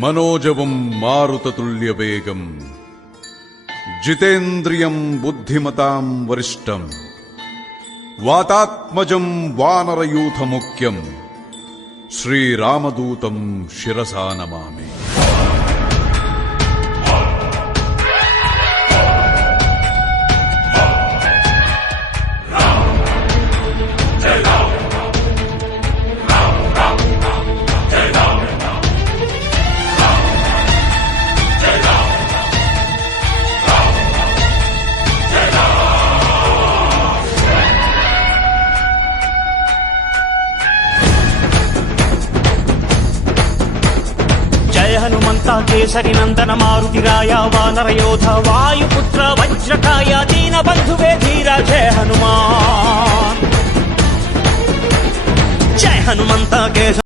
మనోజవం మారుతతుల్యవేగం జితేంద్రియం బుద్ధిమతాం వరిష్టం వాతాత్మజం వానరయూథముఖ్యం శ్రీరామదూతం శిరసా నమామి. హనుమంత కేసరి నందన మారుతిరాయ వానర యోధ వాయుపుత్ర వజ్రకాయ దీన బంధువే ధీర జయ హనుమాన్. జయ హనుమంత కేసరి